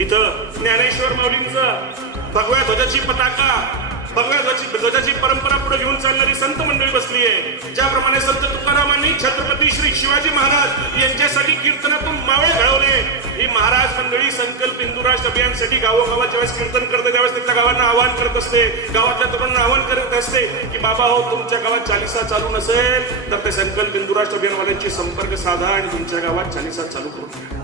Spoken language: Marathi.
इथं ज्ञानेश्वर माऊलींचं भगव्या ध्वजाची पताका, भगव्या ध्वजाची परंपरा पुढे घेऊन चालणारी संत मंडळी बसली आहे. ज्याप्रमाणे संत तुकारामांनी छत्रपती श्री शिवाजी महाराज यांच्यासाठी कीर्तनातून मावळे घडवले, ही महाराज मंडळी संकल्प हिंदू राष्ट्र अभियानसाठी गावोगावात ज्यावेळेस कीर्तन करते त्यावेळेस तिथल्या गावांना आवाहन करत असते, गावातल्या तरुणांना आवाहन करत असते की बाबा हो, तुमच्या गावात चालिसा चालू नसेल तर ते संकल्प हिंदू राष्ट्र अभियानवाल्यांची संपर्क साधा आणि तुमच्या गावात चालिसा चालू करू.